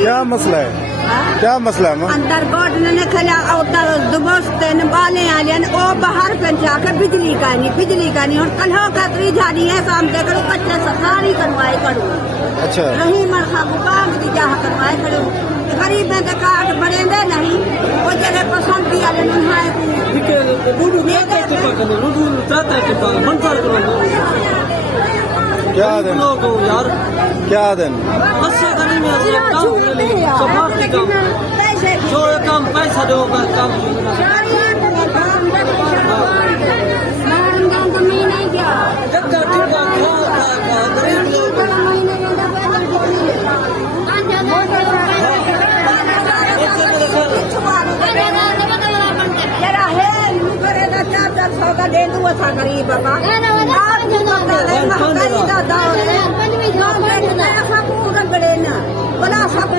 क्या मसला है? क्या मसला है? अंदर गोड ने खला उधर दुबोस्ते ने बाले आले ओ बाहर पे जाके बिजली का नहीं और कल का तरी जानी है काम दे करो कच्चे सरकारी करवाए करो। अच्छा नहीं मरखा बुकाम दी जा करवाए करो गरीब में कार्ड बने दे नहीं वो जगह पसंद दिया ले नहाए क्या दिन यार क्या दिन जो काम पैसा दो काम दे दू असा गरीब बाबा बड़ा सब